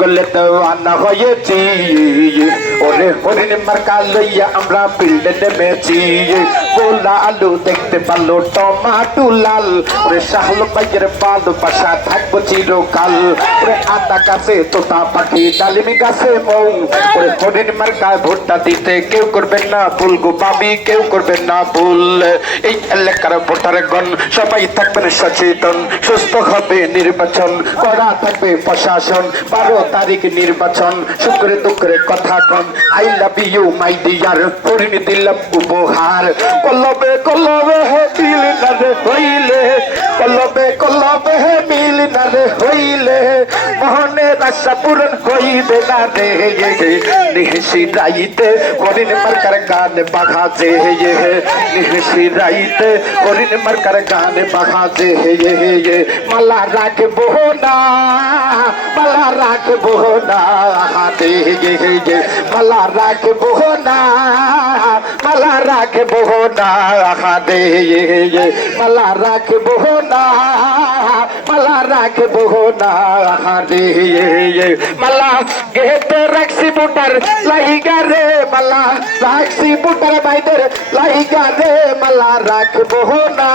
পাগলে দেওয়ানা হয়েছি ওরে হরিণ মার্কা লইয়া আমরা ফিল্ডে নেমেছি গোলা আলু দেখতে পারলো টমাটো লাল ওরে শাহল ভাইয়ের ভালোবাসা থাকবো চিরকাল ওরে আতা গাছে তোতা পাখি ডালিমি গাছে মৌ ওরে হরিণ মার্কায় ভোটটা দিতে কেউ করবেন না ভুল গো বাবি কেউ করবেন না ভুল এই এলাকার ভোটারগণ সবাই থাকবেন সচেতন সুস্থ হবে নির্বাচন করা থাকবে প্রশাসন 12 তারিখ নির্বাচন শুক্রে দুঃখরে কথা কন I love you my dear হরিণ দিলাম উপহার কলবে কলবে হে মিল না রে হইলে কলবে কলবে হে মিল না রে হইলে মোহনের আশা পূরণ হইবে না রে নিহিসি রাইতে হরিণ মার্কার গান বাঘাজে নিহিসি রাইতে হরিণ মার্কার গান বাঘাজে মালা রাখবো না মালা রাখবো না হাতে মালা রাখবো না মালা রাখবো না হাতে মালা রাখবো না মালা রাখবো না হাতে মালা গেতে রাখছি বুটার লাইগা রে মালা রাখছি বুটার বাইদের লাইগা রে মালা রাখবো না।